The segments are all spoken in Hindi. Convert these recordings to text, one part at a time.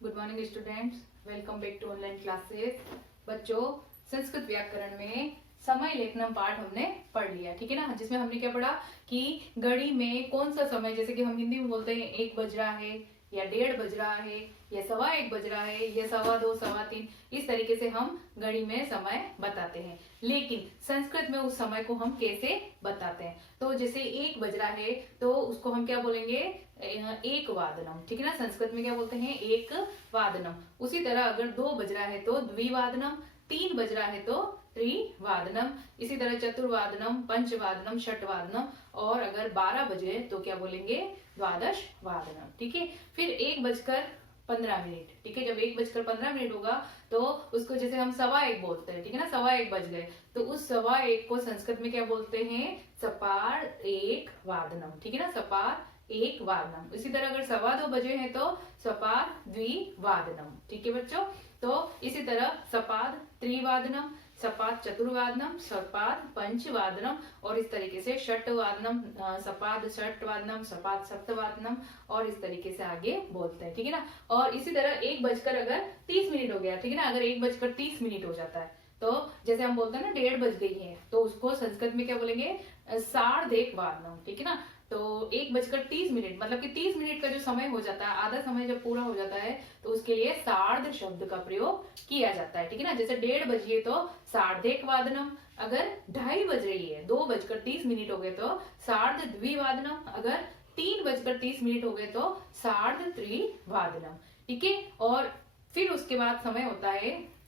Good morning students, welcome back to online classes. बच्चों, संस्कृत व्याकरण में समय लेखनम पाठ हमने पढ़ लिया, ठीक है ना। जिसमें हमने क्या पढ़ा कि घड़ी में कौन सा समय, जैसे कि हम हिंदी में बोलते हैं 1 बज रहा है या 1:30 बज रहा है या 1:15 बज रहा है या 2:15 2:15, इस तरीके से हम घड़ी में समय बताते हैं। लेकिन संस्कृत में उस समय को हम कैसे बताते हैं? तो जैसे 1 बज रहा है तो उसको हम क्या बोलेंगे? एक वादनम, ठीक है ना। संस्कृत में क्या बोलते हैं? एक वादनम। उसी तरह अगर 2 बज रहा है तो द्विवादनम, 3 बज रहा है तो त्रिवादनम, इसी तरह चतुर्वादनम, पंचवादनम, षटवादनम, और अगर 12 बजे तो क्या बोलेंगे? द्वादश वादनम, ठीक है। फिर 1:15, ठीक है। जब 1:15 होगा तो उसको जैसे हम 1:15 बोलते हैं, ठीक है ना। 1:15 बज गए तो उस 1:15 को संस्कृत में क्या बोलते हैं? सपार एक वादनम, ठीक है ना। सपार एक वादनम। इसी तरह अगर 2:15 बजे हैं तो सपाद द्विवादनम, ठीक है बच्चों। तो इसी तरह सपाद त्रिवादनम, सपाद चतुर्वादनम, सपाद पंचवादनम, और इस तरीके से षटवादनम, सपाद षटवादनम, सपाद सप्तवादनम, और इस तरीके से आगे बोलते हैं, ठीक है ना। और इसी तरह 1:30 हो गया, ठीक है ना। अगर 1:30 हो जाता है तो जैसे हम बोलते हैं ना 1:30 बज गई है, तो उसको संस्कृत में क्या बोलेंगे? सार्धेक वादनम, ठीक है ना। तो 1:30 मतलब कि 30 मिनट का जो समय हो जाता है, आधा समय जब पूरा हो जाता है तो उसके लिए सार्ध शब्द का प्रयोग किया जाता है, ठीक है ना। जैसे 1:30 बजिए तो सार्धेक वादनम, अगर 2:30 बज रही है, 2:30 हो गए तो सार्ध द्विवादनम, अगर 3:30 हो गए तो सार्ध त्रिवादनम, ठीक है। और फिर उसके बाद समय होता है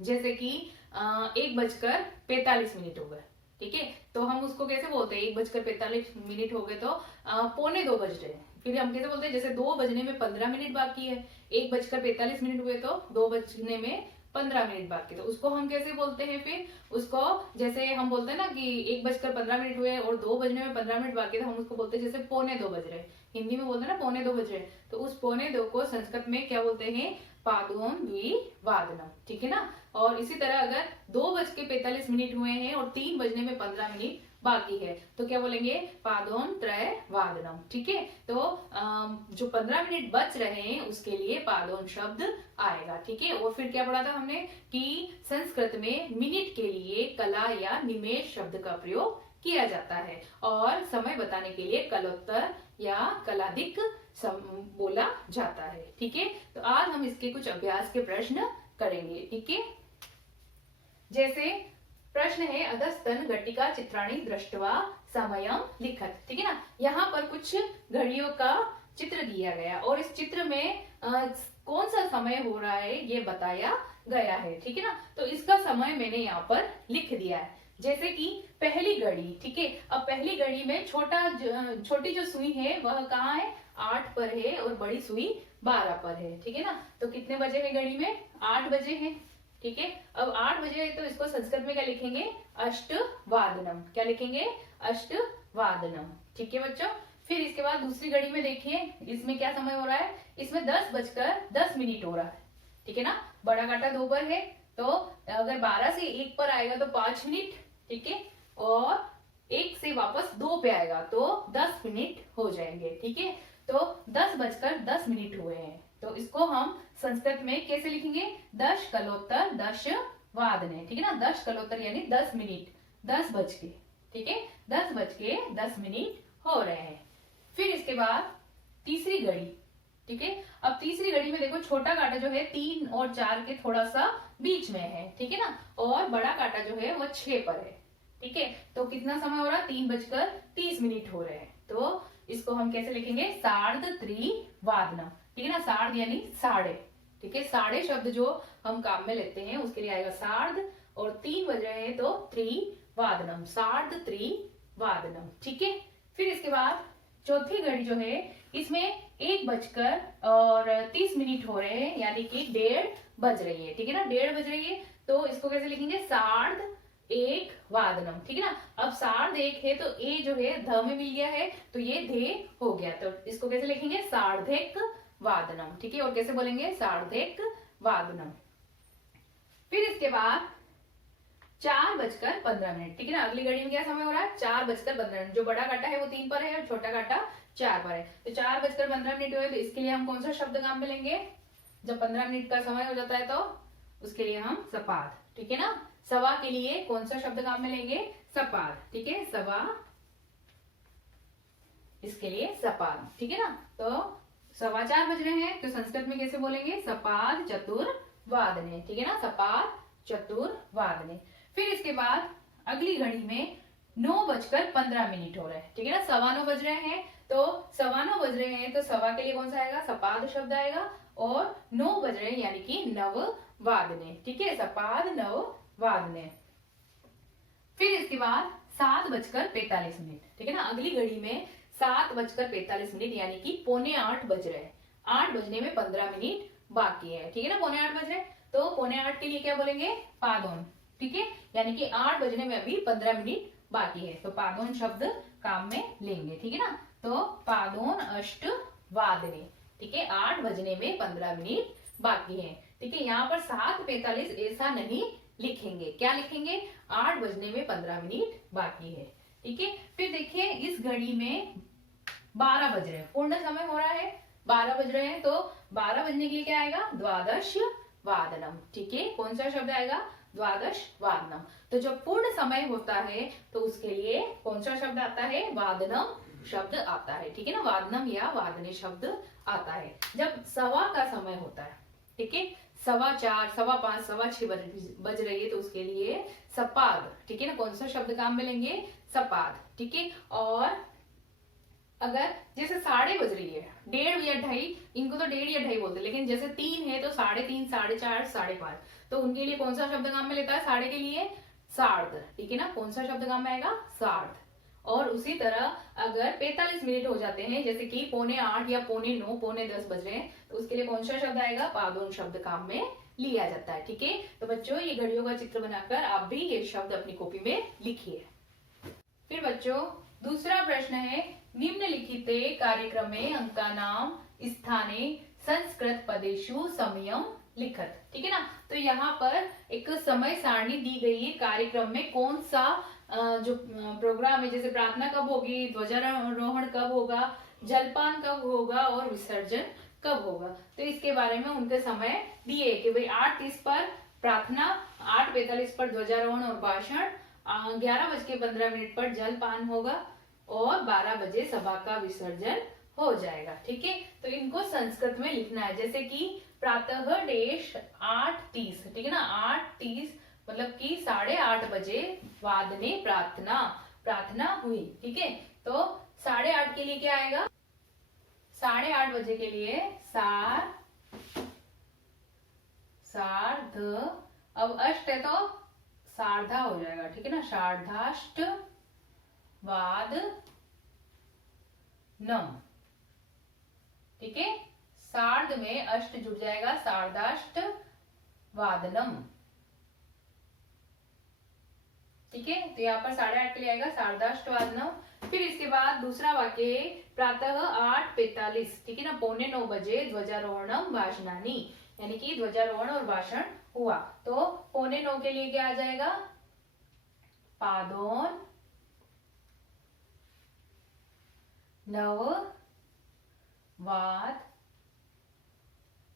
जैसे कि 1:45 हो गए, ठीक है। तो हम उसको कैसे बोलते हैं? 1:45 हो गए तो 1:45 बज रहे हैं। फिर हम कैसे बोलते हैं? जैसे 2 बजने में 15 मिनट बाकी है, 1:45 हुए तो 2 बजने में 15 मिनट बाकी, तो उसको हम कैसे बोलते हैं? फिर उसको जैसे हम बोलते हैं ना कि 1:15 हुए और 2 बजने में 15 मिनट बाकी, तो हम उसको बोलते हैं जैसे 1:45 बज रहे हैं, हिंदी में बोलते हैं ना 1:45 बज रहे हैं, तो उस 1:45 को संस्कृत में क्या बोलते हैं? पादोन द्विवादनम, ठीक है ना। और इसी तरह अगर 2:45 हुए हैं और 3 बजने में 15 मिनट बाकी है तो क्या बोलेंगे? पादोन त्रय वादनम, ठीक है। तो जो 15 मिनट बच रहे हैं उसके लिए पादोन शब्द आएगा, ठीक है। और फिर क्या पढ़ा था हमने कि संस्कृत में मिनट के लिए कला या निमेष शब्द का प्रयोग किया जाता है, और समय बताने के लिए कलोत्तर या कलाधिक बोला जाता है, ठीक है। तो आज हम इसके कुछ अभ्यास के प्रश्न करेंगे, ठीक है। जैसे प्रश्न है, अधस्तन घटिका चित्राणी दृष्टवा समयम लिखत, ठीक है ना। यहाँ पर कुछ घड़ियों का चित्र दिया गया और इस चित्र में कौन सा समय हो रहा है ये बताया गया है, ठीक है ना। तो इसका समय मैंने यहाँ पर लिख दिया है। जैसे कि पहली घड़ी, ठीक है। अब पहली घड़ी में छोटी जो सुई है वह कहाँ है? 8 पर है, और बड़ी सुई 12 पर है, ठीक है ना। तो कितने बजे है घड़ी में? 8 बजे है, ठीक है। अब 8 बजे है तो इसको संस्कृत में क्या लिखेंगे? अष्टवादनम। क्या लिखेंगे? अष्टवादनम, ठीक है बच्चों। फिर इसके बाद दूसरी घड़ी में देखिए, इसमें क्या समय हो रहा है? इसमें 10:10 हो रहा है, ठीक है ना। बड़ा कांटा 2 पर है, तो अगर 12 से 1 पर आएगा तो 5 मिनट, ठीक है। और 1 से वापस 2 पे आएगा तो 10 मिनट हो जाएंगे, ठीक है। तो 10:10 हुए हैं, तो इसको हम संस्कृत में कैसे लिखेंगे? 10 कलोत्तर 10 वादने, ठीक है ना। 10 कलोत्तर यानी 10 मिनट, 10 बज के, ठीक है। 10:10 हो रहे हैं। फिर इसके बाद तीसरी घड़ी, ठीक है। अब तीसरी घड़ी में देखो, छोटा कांटा जो है 3 और 4 के थोड़ा सा बीच में है, ठीक है ना। और बड़ा कांटा जो है वो 6 पर है, ठीक है। तो कितना समय हो रहा है? 3:30 हो रहे हैं, तो इसको हम कैसे लिखेंगे? सार्ध त्रिवादनम, ठीक है ना। सार्ध यानी साढ़े, ठीक है। साढ़े शब्द जो हम काम में लेते हैं उसके लिए आएगा सार्ध, और 3 बज रहे हैं तो त्रिवादनम, सार्ध त्रिवादनम, ठीक है। फिर इसके बाद चौथी घड़ी जो है इसमें 1:30 हो रहे हैं, यानी कि 1:30 बज रही है, ठीक है ना। 1:30 बज रही है तो इसको कैसे लिखेंगे? सार्ध एक वादनम, ठीक है ना। अब सार्ध एक है तो ए जो है ध में मिल गया है तो ये धे हो गया, तो इसको कैसे लिखेंगे? सार्धेक वादनम, ठीक है। और कैसे बोलेंगे? सार्धेक वादनम। फिर इसके बाद 4:15, ठीक है ना। अगली घड़ी में क्या समय हो रहा है? 4:15। जो बड़ा कांटा है वो 3 पर है और छोटा कांटा 4 पर है, तो 4:15 हुए तो इसके लिए हम कौन सा शब्द काम में लेंगे? जब 15 मिनट का समय हो जाता है तो उसके लिए हम सपाद, ठीक है ना। सवा के लिए कौन सा शब्द काम में लेंगे, सपाद, ठीक है, सवा, इसके लिए सपाद, ठीक है ना। तो 4:15 बज रहे हैं तो संस्कृत में कैसे बोलेंगे, सपाद चतुर्वादने, ठीक है ना, सपाद चतुर्वादने। फिर इसके बाद अगली घड़ी में 9:15 हो रहे हैं, ठीक है ना, 9:15 बज रहे हैं तो 9:15 बज रहे हैं तो सवा के लिए कौन सा आएगा, सपाद शब्द आएगा, और 9 बज रहे हैं यानी कि नववादने, ठीक है, सपाद नववादने। फिर इसके बाद 7:45, ठीक है ना, अगली घड़ी में 7:45 यानी कि 7:45 बज रहे हैं, 8 बजने में 15 मिनट बाकी है, ठीक है ना, 7:45 बज रहे हैं तो 7:45 के लिए क्या बोलेंगे, पादोन, ठीक है, यानी कि 8 बजने में अभी 15 मिनट बाकी है तो पादोन शब्द काम में लेंगे, ठीक है ना। तो पादोन अष्टवादने, ठीक है, 8 बजने में 15 मिनट बाकी है, ठीक है। यहाँ पर 7:45 ऐसा नहीं लिखेंगे, क्या लिखेंगे, 8 बजने में 15 मिनट बाकी है, ठीक है। फिर देखिए इस घड़ी में 12 बज रहे हैं, पूर्ण समय हो रहा है, 12 बज रहे हैं तो 12 बजने के लिए क्या आएगा, द्वादश वादनम, ठीक है, कौन सा शब्द आएगा, द्वादश वादनम। तो जब पूर्ण समय होता है तो उसके लिए कौन सा शब्द आता है, वादनम शब्द आता है, ठीक है ना, वादनम या वादने शब्द आता है। जब सवा का समय होता है, ठीक है, 4:15, 5:15, 6:15 बज रही है तो उसके लिए सपाद, ठीक है ना, कौन सा शब्द काम में लेंगे, सपाद, ठीक है। और अगर जैसे 1:30 बज रही है, 1:30 या 2:30, इनको तो 1:30 या 2:30 बोलते हैं, लेकिन जैसे 3 है तो 3:30, 4:30, 5:30, तो उनके लिए कौन सा शब्द काम में लेता है, 1:30 के लिए सार्ध, ठीक है ना, कौन सा शब्द काम में आएगा, सार्ध। और उसी तरह अगर 45 मिनट हो जाते हैं, जैसे कि 7:45 या 9:45, 9:10 बज रहे हैं तो उसके लिए कौन सा शब्द आएगा, पादोन शब्द काम में लिया जाता है, ठीक है। तो बच्चों ये घड़ियों का चित्र बनाकर आप भी ये शब्द अपनी कॉपी में लिखिए। फिर बच्चों दूसरा प्रश्न है, निम्नलिखिते कार्यक्रमे अंकानाम स्थाने संस्कृत पदेषु समयम लिखत, ठीक है ना। तो यहाँ पर एक समय सारणी दी गई है, कार्यक्रम में कौन सा जो प्रोग्राम है, जैसे प्रार्थना कब होगी, ध्वजारोहण कब होगा, जलपान कब होगा और विसर्जन कब होगा, तो इसके बारे में उनके समय दिए कि भाई 8:30 पर प्रार्थना, 8:45 पर ध्वजारोहण और भाषण, 11:15 पर जलपान होगा और 12 बजे सभा का विसर्जन हो जाएगा, ठीक है। तो इनको संस्कृत में लिखना है, जैसे कि प्रातः डेश 8:30, ठीक है ना, 8:30 मतलब कि 8:30 बजे वादने प्रार्थना हुई, ठीक है। तो 8:30 के लिए क्या आएगा, 8:30 बजे के लिए सार्ध, अब अष्ट है तो सार्धा हो जाएगा, ठीक है ना, सार्धाष्ट वाद नम, ठीक है, सार्ध में अष्ट जुड़ जाएगा, सार्धाष्ट वादनम, ठीक है। तो यहाँ पर 8:30 के लिए आएगा सार्धाष्ट वादनम। फिर इसके बाद दूसरा वाक्य है, प्रातः 8:45, ठीक है ना, 8:45 बजे ध्वजारोहणम भाषणानी, यानी कि ध्वजारोहण और भाषण हुआ, तो 8:45 के लिए क्या आ जाएगा, पादोन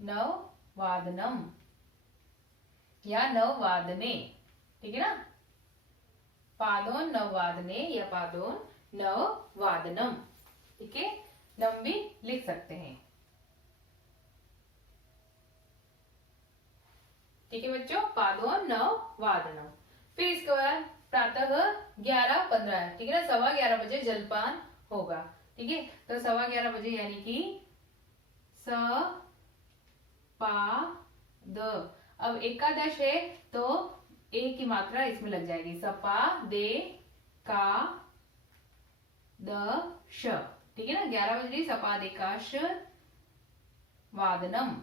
नववादनम या नववादने, ठीक है ना, पादोन नववादने या पादोन नववादनम, ठीक है, नम भी लिख सकते हैं, ठीक है बच्चों, पादोन नववादनम। फिर इसके बाद प्रातः 11:15, ठीक है ना, 11:15 बजे जलपान होगा, ठीक है, तो 11:15 बजे यानी कि स पा द, अब एकादश है तो ए की मात्रा इसमें लग जाएगी, सपा दे का द श, ठीक है ना, 11 बज रही, सपा दे का श वादनम,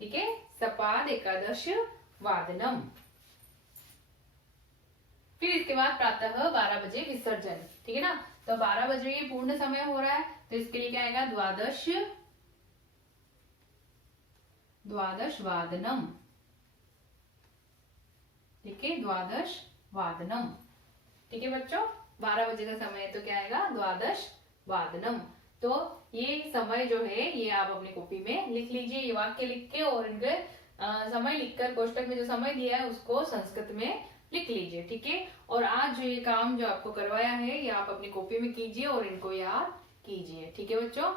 ठीक है, सपाद एकादश वादनम। फिर इसके बाद प्रातः 12 बजे विसर्जन, ठीक है ना, तो 12 बज रही है, पूर्ण समय हो रहा है, तो इसके लिए क्या आएगा, द्वादश वादनम, ठीक है, द्वादश वादनम, ठीक है बच्चों, 12 बजे का समय है तो क्या आएगा, द्वादश वादनम। तो ये समय जो है ये आप अपनी कॉपी में लिख लीजिए, ये वाक्य लिख के, और इनके समय लिखकर कोष्टक में जो समय दिया है उसको संस्कृत में लिख लीजिए, ठीक है। और आज जो ये काम जो आपको करवाया है ये आप अपनी कॉपी में कीजिए और इनको याद कीजिए, ठीक है बच्चों।